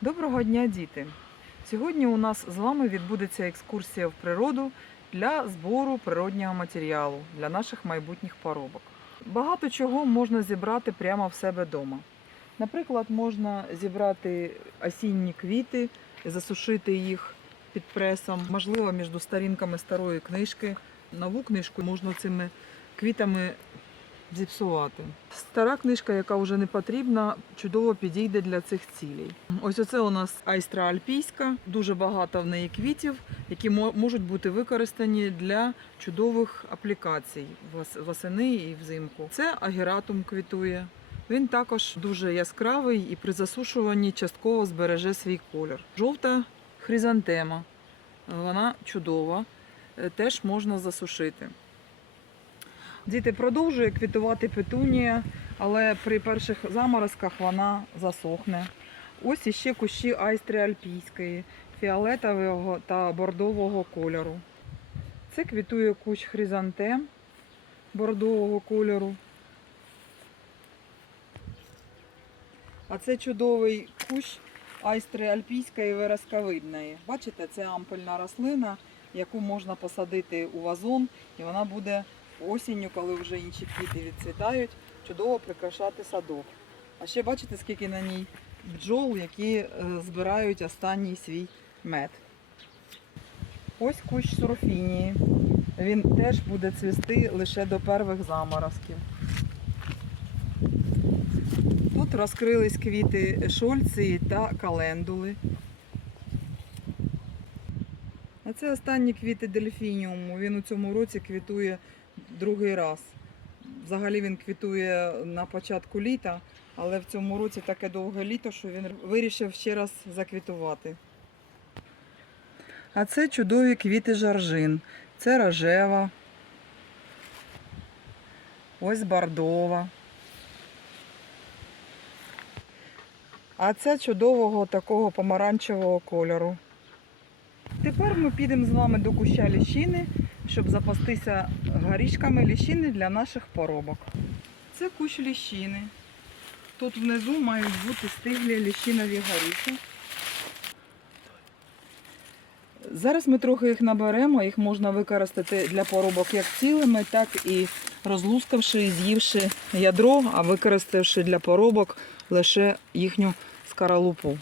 Доброго дня, діти! Сьогодні у нас з вами відбудеться екскурсія в природу для збору природнього матеріалу для наших майбутніх поробок. Багато чого можна зібрати прямо в себе вдома. Наприклад, можна зібрати осінні квіти, засушити їх під пресом, можливо, між сторінками старої книжки. Нову книжку можна цими квітами зіпсувати. Стара книжка, яка вже не потрібна, чудово підійде для цих цілей. Ось оце у нас айстра альпійська, дуже багато в неї квітів, які можуть бути використані для чудових аплікацій восени і взимку. Це агератум квітує. Він також дуже яскравий і при засушуванні частково збереже свій колір. Жовта хризантема, вона чудова, е, теж можна засушити. Діти продовжує квітувати петунія, але при перших заморозках вона засохне. Ось іще кущі айстри альпійської, фіолетового та бордового кольору. Це квітує кущ хризантем бордового кольору. А це чудовий кущ айстри альпійської виразковидної. Бачите, це ампельна рослина, яку можна посадити у вазон, і вона буде осінню, коли вже інші квіти відцвітають, чудово прикрашати садок. А ще бачите, скільки на ній бджол, які е, збирають останній свій мед. Ось кущ сурфінії. Він теж буде цвісти лише до перших заморозків. Тут розкрились квіти шольці та календули. А це останні квіти дельфініуму. Він у цьому році квітує другий раз. Взагалі він квітує на початку літа, але в цьому році таке довге літо, що він вирішив ще раз заквітувати. А це чудові квіти жаржин. Це рожева. Ось бордова. А це чудового такого помаранчевого кольору. Тепер ми підемо з вами до куща ліщини, щоб запастися горішками ліщини для наших поробок. Це кущ ліщини. Тут внизу мають бути стиглі ліщинові горіхи. Зараз ми трохи їх наберемо, їх можна використати для поробок як цілими, так і розлускавши і з'ївши ядро, а використавши для поробок лише їхню скаралупу.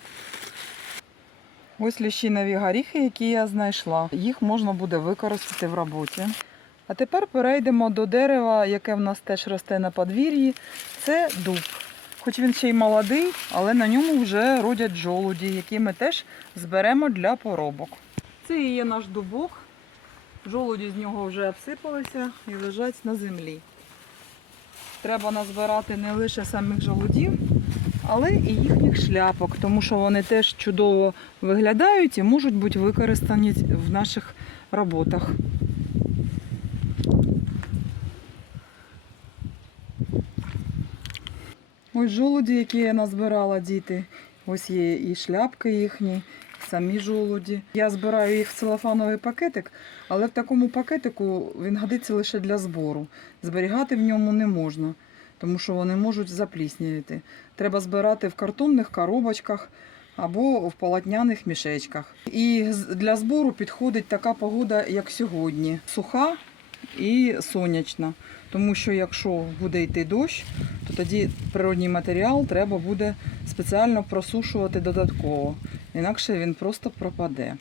Ось ліщинові горіхи, які я знайшла. Їх можна буде використати в роботі. А тепер перейдемо до дерева, яке в нас теж росте на подвір'ї. Це дуб. Хоч він ще й молодий, але на ньому вже родять жолуді, які ми теж зберемо для поробок. Це і є наш дубок. Жолуді з нього вже обсипалися і лежать на землі. Треба назбирати не лише самих жолудів, але і їхніх шляпок, тому що вони теж чудово виглядають і можуть бути використані в наших роботах. Ось жолуді, які я назбирала діти. Ось є і шляпки їхні, самі жолуді. Я збираю їх в целофановий пакетик, але в такому пакетику він годиться лише для збору. Зберігати в ньому не можна, тому що вони можуть запліснявіти. Треба збирати в картонних коробочках або в полотняних мішечках. І для збору підходить така погода, як сьогодні: суха і сонячна. Тому що якщо буде йти дощ, то тоді природній матеріал треба буде спеціально просушувати додатково, інакше він просто пропаде.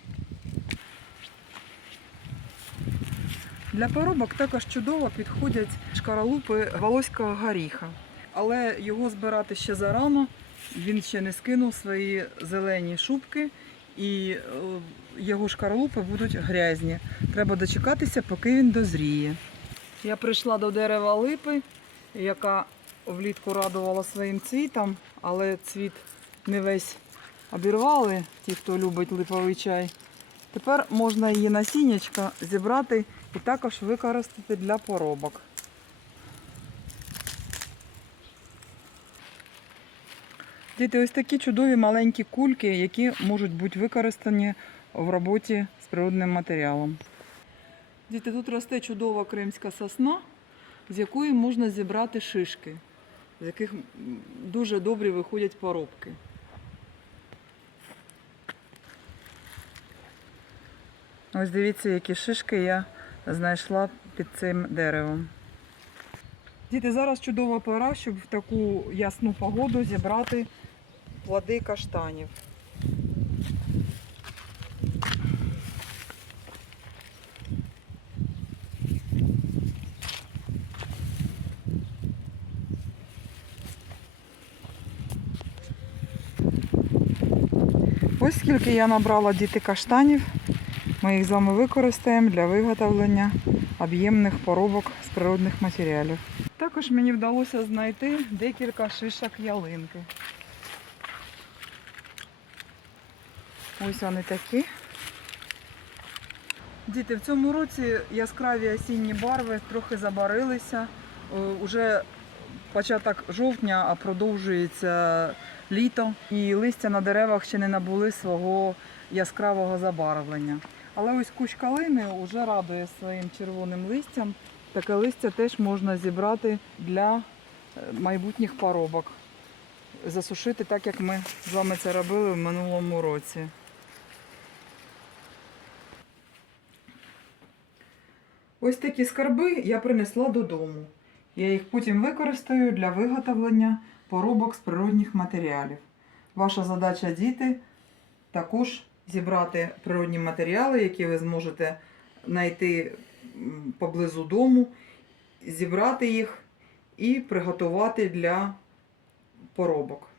Для поробок також чудово підходять шкаралупи волоського горіха, але його збирати ще зарано, він ще не скинув свої зелені шубки і е, його шкаралупи будуть грязні. Треба дочекатися, поки він дозріє. Я прийшла до дерева липи, яка влітку радувала своїм цвітом, але цвіт не весь обірвали, ті, хто любить липовий чай. Тепер можна її насіннячка зібрати і також використати для поробок. Діти, ось такі чудові маленькі кульки, які можуть бути використані в роботі з природним матеріалом. Діти, тут росте чудова кримська сосна, з якої можна зібрати шишки, з яких дуже добре виходять поробки. Ось дивіться, які шишки я знайшла під цим деревом. Діти, зараз чудова пора, щоб в таку ясну погоду зібрати плоди каштанів. Ось скільки я набрала діти каштанів. Ми їх з вами використаємо для виготовлення об'ємних поробок з природних матеріалів. Також мені вдалося знайти декілька шишок ялинки. Ось вони такі. Діти, в цьому році яскраві осінні барви трохи забарилися. Е, Уже початок жовтня, а продовжується літо. І листя на деревах ще не набули свого яскравого забарвлення. Але ось кущ калини вже радує своїм червоним листям. Таке листя теж можна зібрати для е, майбутніх поробок. Засушити так, як ми з вами це робили в минулому році. Ось такі скарби я принесла додому. Я їх потім використаю для виготовлення поробок з природних матеріалів. Ваша задача, діти, також зібрати природні матеріали, які ви зможете знайти поблизу дому, зібрати їх і приготувати для поробок.